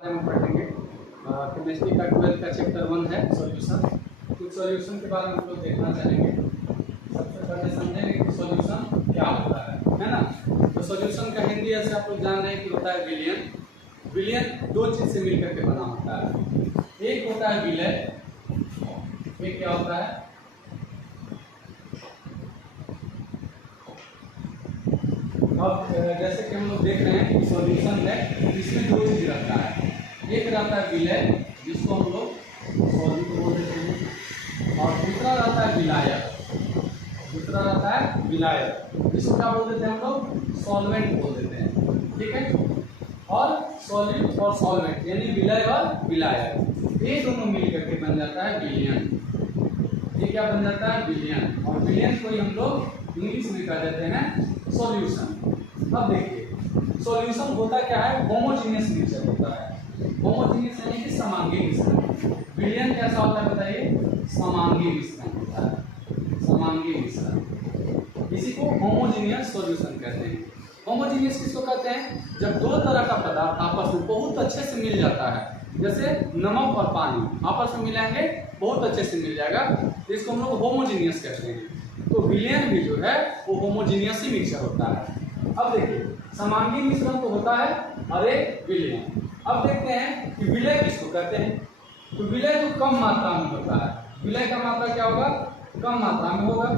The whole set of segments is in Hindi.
में पढ़ेंगे। केमिस्ट्री का 12th का चैप्टर 1 है सॉल्यूशन। कुछ सॉल्यूशन के बारे में हम लोग देखना चाहेंगे। सबसे पहले समझेंगे कि सॉल्यूशन क्या होता है ना। तो सॉल्यूशन का हिंदी ऐसे आप लोग जान रहे हैं कि होता है विलयन। विलयन दो चीज से मिलकर के बना होता है। एक होता है विलय, एक क्या होता है अब जैसे कि हम लोग देख रहे हैं कि सॉल्यूशन है जिसमें दो चीज रहता है। एक रहता है विलय जिसको हम लोग सॉल्यूट बोल देते हैं, और दूसरा रहता है विलायक। दूसरा रहता है विलायक जिसको क्या बोल देते हैं हम लोग सॉल्वेंट बोल देते हैं। ठीक है। और सॉल्यूट और सॉल्वेंट यानी विलय और विलायक ये दोनों मिलकर के बन जाता है विलयन। ये क्या बन जाता है विलयन, और विलयन को ही हम लोग इंग्लिश में कह देते हैं सॉल्यूशन। अब देखिए सॉल्यूशन होता क्या है, होमोजीनियस मिक्सचर होता है। होमोजीनियस यानी कि समांगी मिश्रण। विलयन कैसा होता है बताइए, समांगी मिश्रण होता है। समांगी मिश्रण इसी को होमोजीनियस सॉल्यूशन कहते हैं। होमोजीनियस किसको कहते हैं, जब दो तरह का पदार्थ आपस में बहुत अच्छे से मिल जाता है। जैसे नमक और पानी आपस में मिलाएंगे बहुत अच्छे से मिल जाएगा, तो इसको हम लोग होमोजीनियस कहते हैं। तो विलयन भी जो है वो होमोजीनियस ही मिक्सचर होता है। अब देखिए समांगी मिश्रण तो होता है और एक विलयन। अब देखते हैं कि विलय किसको कहते हैं। तो विलय जो कम मात्रा में होता है, विलय का मात्रा क्या होगा, कम मात्रा में होगा,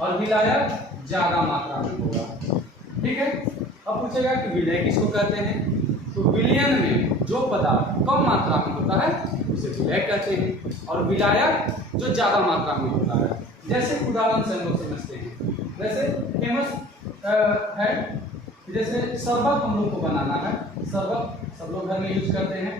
और विलायक ज्यादा मात्रा में होगा। ठीक है। अब पूछेगा कि विलय किसको कहते हैं, तो विलयन में जो पदार्थ कम मात्रा में होता है उसे विलय कहते हैं, और विलायक जो ज्यादा मात्रा में होता है। जैसे उदाहरण से हम लोग समझते हैं, जैसे फेमस है, जैसे शरबत हम लोग को बनाना है। शरबत सब लोग घर में यूज करते हैं।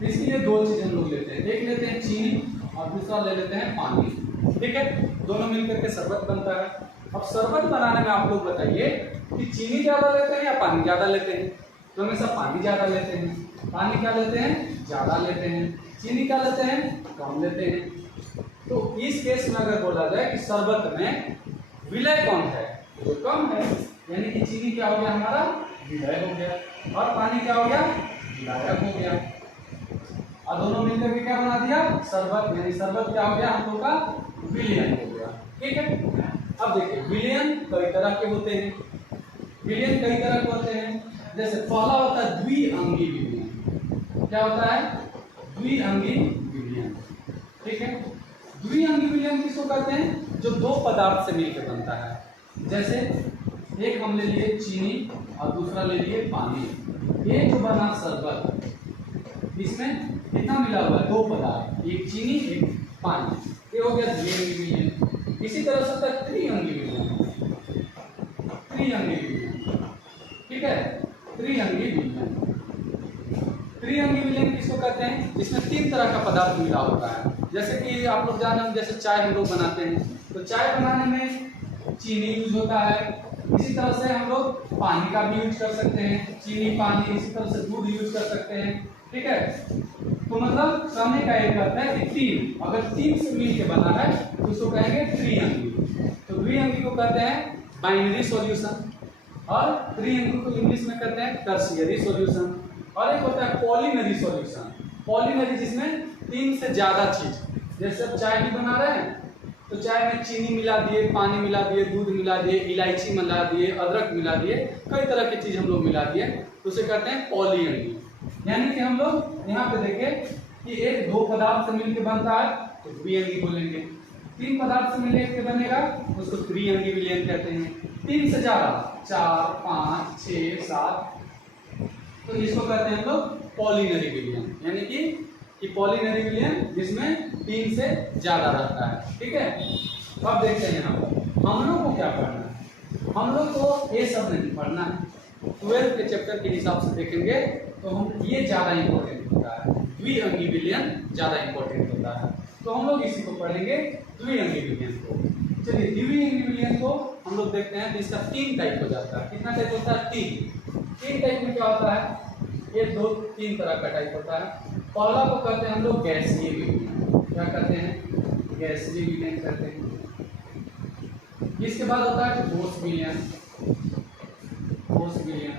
इसके लिए दो चीज हम लोग लेते हैं, एक लेते हैं चीनी और दूसरा ले लेते हैं पानी। ठीक है। दोनों मिलकर के शरबत बनता है। अब शरबत बनाने में आप लोग बताइए कि चीनी ज्यादा लेते हैं या पानी ज्यादा लेते हैं। तो हमेशा पानी ज्यादा लेते हैं। पानी क्या लेते हैं, ज्यादा लेते हैं। चीनी क्या लेते हैं, कम लेते हैं। तो इस केस में अगर बोला जाए कि शरबत में विलय कौन है, जो कम है, यानी कि चीनी क्या हो गया हमारा विलय हो गया, और पानी क्या हो गया विलायक हो गया, और दोनों मिलकर के क्या बना दिया शरबत। यानी शरबत क्या हो गया हम लोग का विलयन हो गया। ठीक है। अब देखिए विलयन कई तरह के होते हैं। विलयन कई तरह के होते हैं। जैसे पहला होता है द्विअंगी विलयन। क्या होता है, द्विअंगी विलयन। ठीक है। द्विअंगी विलयन किसको कहते हैं, जो दो पदार्थ से मिलकर बनता है। जैसे एक हम ले लिए चीनी और दूसरा ले लिए पानी। ये जो बना शरबत, इसमें कितना मिला हुआ है, दो पदार्थ, एक चीनी एक पानी, ये हो गया द्विअंगी विलयन। इसी तरह से होता है त्रिअंगी विलयन। त्रिअंगी विलयन। ठीक है। त्रिअंगी विलयन। त्रिअंगी विलयन किसको कहते हैं, जिसमें तीन तरह का पदार्थ मिला होता है। जैसे कि आप लोग जान रहे हैं, जैसे चाय हम लोग बनाते हैं, तो चाय बनाने में चीनी यूज होता है। इसी तरह से हम लोग पानी का भी यूज कर सकते हैं, चीनी पानी, इसी तरह से दूध यूज कर सकते हैं। ठीक है। तो मतलब कहने का एक अर्थ है कि तीन, अगर तीन से मिल के बना है तो उसको कहेंगे त्रिअंगी। तो द्विअंगी को कहते हैं बाइनरी सॉल्यूशन, और त्रिअंगी को इंग्लिश में कहते हैं टर्शियरी सॉल्यूशन। और एक होता है पॉलिनरी सॉल्यूशन। पॉलिनरी जिसमें तीन से ज्यादा चीज, जैसे अब चाय भी बना रहे हैं तो चाय में चीनी मिला दिए, पानी मिला दिए, दूध मिला दिए, इलायची मिला दिए, अदरक मिला दिए, कई तरह की चीज हम लोग मिला दिए, तो उसे कहते हैं पॉलीअंगी। यानी कि हम लोग यहाँ पे देखें कि एक दो पदार्थ से मिलकर बनता है तो द्विअंगी बोलेंगे, तीन पदार्थ से मिलकर बनेगा उसको त्रिअंगी विलयन कहते हैं। तीन से ज्यादा, 4, 5, 6, 7, तो इसको कहते हैं हम लोग पॉलिनरी विलयन। यानी कि पॉलिनरी विलयन जिसमें तीन से ज्यादा रहता है। ठीक है। अब देखते हैं यहाँ पर हम लोग को क्या पढ़ना है। हम लोग को ये सब नहीं पढ़ना है। 12th के चैप्टर के हिसाब से देखेंगे तो हम ये ज्यादा इंपॉर्टेंट होता है, द्विअंगी विलयन ज्यादा इंपॉर्टेंट होता है। तो हम लोग इसी को पढ़ेंगे द्विअंगी विलयन को। चलिए द्विअंगी विलयन को हम लोग देखते हैं। तो इसका तीन टाइप हो जाता है। कितना टाइप होता है, तीन टाइप में क्या होता है, ये दो तीन तरह का टाइप होता है। पहला को कहते हैं हम लोग गैसीय विलयन। क्या कहते हैं, गैसीय विलयन कहते हैं। इसके बाद होता है ठोस विलयन। ठोस विलयन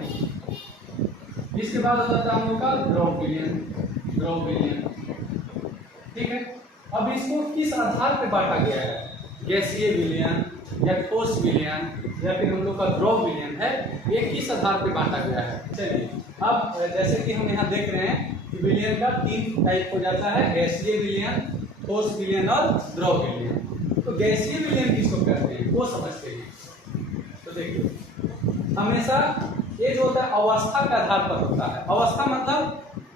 इसके बाद हो जाता है हम लोग का द्रव विलयन। ठीक है, अब इसको किस आधार पे बांटा गया है, गैसीय विलयन या ठोस विलयन या फिर हम लोग का द्रव विलयन है, ये किस आधार पे बांटा गया है। चलिए अब जैसे कि हम यहाँ देख रहे हैं कि विलयन का 3 टाइप हो जाता है, गैसीय विलयन, ठोस विलयन और द्रव विलयन। तो गैसीय विलयन किसको कहते हैं वो समझते हैं। तो देखिए हमेशा ये जो होता है अवस्था के आधार पर होता है। अवस्था मतलब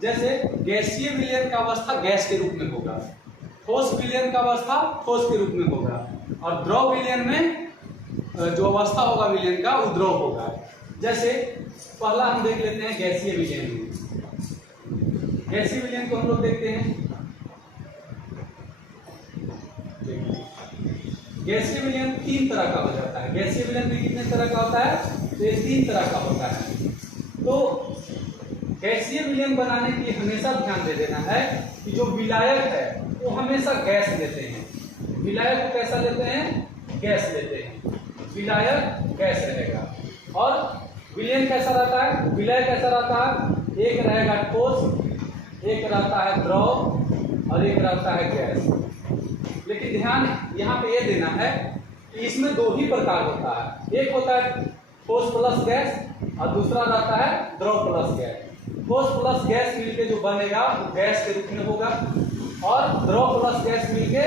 जैसे गैसीय विलयन का अवस्था गैस के रूप में होगा, ठोस विलयन का अवस्था ठोस के रूप में होगा, और द्रव विलयन में जो अवस्था होगा विलयन का वो द्रव होगा। जैसे पहला हम देख लेते हैं गैसीय विलयन। गैसीय विलयन को हम लोग देखते हैं। गैसीय विलयन 3 तरह का हो जाता है। गैसीय विलयन भी कितने तरह का होता है, तो ये 3 तरह का होता है। तो गैसीय विलयन बनाने की हमेशा ध्यान दे देना है कि जो विलायक है वो हमेशा गैस लेते हैं। विलायक को कैसा लेते हैं, गैस लेते हैं। विलायक गैस रहेगा और विलयन कैसा रहता है, विलय कैसा रहता है, एक रहेगा ठोस, एक रहता है द्रव और एक रहता है गैस। लेकिन ध्यान यहाँ पे ये देना है कि इसमें 2 ही प्रकार होता है, एक होता है ठोस प्लस गैस और दूसरा रहता है द्रव प्लस गैस। ठोस प्लस गैस मिलके जो बनेगा वो गैस के रूप में होगा और द्रव प्लस गैस मिलके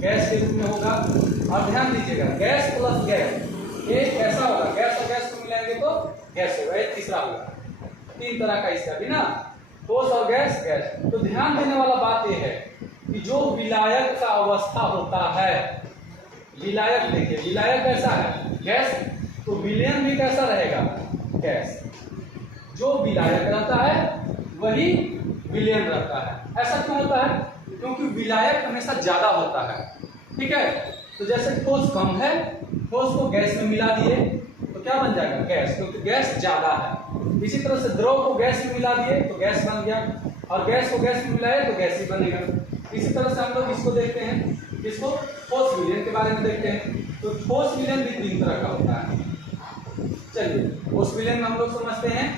गैस के रूप में होगा। और ध्यान दीजिएगा गैस प्लस गैस ये कैसा होगा, गैस और गैस को मिलाएंगे तो गैस होगा, ये तीसरा होगा। 3 तरह का इसका भी ना, ठोस और गैस गैस। तो ध्यान देने वाला बात यह है कि जो विलायक का अवस्था होता है, विलायक देखिए विलायक कैसा है, गैस, तो विलयन भी कैसा रहेगा, गैस। जो विलायक रहता है वही विलयन रहता है। ऐसा क्यों होता है, क्योंकि विलायक हमेशा ज्यादा होता है। ठीक है, तो जैसे ठोस कम है, ठोस को गैस में मिला दिए तो क्या बन जाएगा, गैस, क्योंकि गैस ज्यादा है। इसी तरह से द्रव को गैस में मिला दिए तो गैस बन गया, और गैस को गैस में मिलाए तो गैस ही बनेगा। इसी तरह से हम लोग इसको देखते हैं, इसको ठोस विलयन के बारे में देखते हैं। तो ठोस विलयन भी 3 तरह का होता है। चलिए ठोस विलयन में हम लोग समझते हैं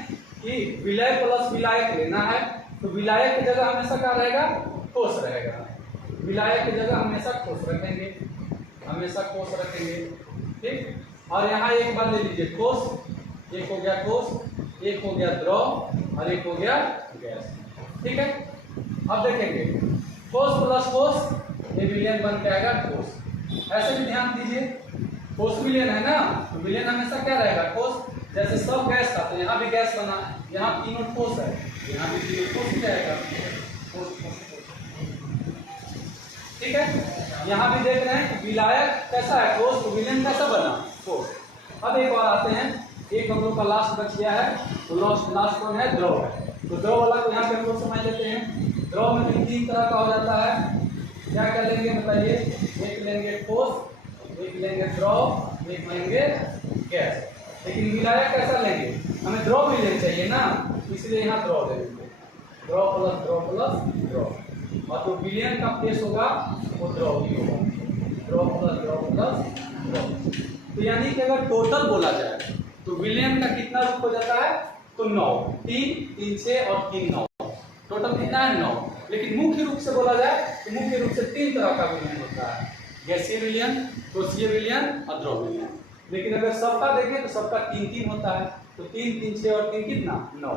कि विलय प्लस विलायक लेना है, तो विलायक की जगह हमेशा क्या रहेगा, ठोस रहेगा। विलायक की जगह हमेशा ठोस रखेंगे, हमेशा ठोस रखेंगे। ठीक, और यहाँ एक बार ले लीजिए ठोस, एक हो गया ठोस, एक हो गया द्रव और एक हो गया गैस। ठीक है, अब देखेंगे ठोस प्लस ठोस ये विलयन बन के आएगा ठोस। ऐसे भी ध्यान दीजिए ठोस विलयन है ना, तो विलयन हमेशा क्या रहेगा, ठोस। जैसे सब गैस था तो यहाँ भी गैस बना, यहाँ तीनों ठोस है, यहाँ भी तीनों ठोस ही जाएगा, ठोस। ठीक है, यहाँ भी देख रहे हैं कि विलायक कैसा है, ठोस, तो विलयन कैसा बना, ठोस। अब एक और आते हैं, एक हम लोग का लास्ट बच गया है, तो लास्ट कौन है, द्रव है। तो द्रव वाला को यहाँ पे हम लोग समझ लेते हैं। द्रव में भी 3 तरह का हो जाता है। क्या क्या लेंगे बताइए, एक लेंगे ठोस, एक लेंगे द्रव, एक लेंगे गैस। लेकिन विलायक कैसा लेंगे, हमें द्रव विलयन चाहिए ना, इसलिए यहाँ द्रव ले लेंगे, द्रव प्लस द्रव। और जो विलयन का फेस होगा वो द्रव ही होगा, द्रव प्लस द्रव। तो यानी कि अगर टोटल बोला जाए तो विलयन का कितना रूप हो जाता है, तो 9, 3, 3, 6 और 3, 9, टोटल कितना है 9। लेकिन मुख्य रूप से बोला जाए तो मुख्य रूप से 3 तरह का विलयन होता है, गैसीय विलयन, ठोसीय विलयन और द्रव विलयन। लेकिन अगर सबका देखें तो सबका 3 होता है, तो 3, 3, 6 और 3 कितना, 9।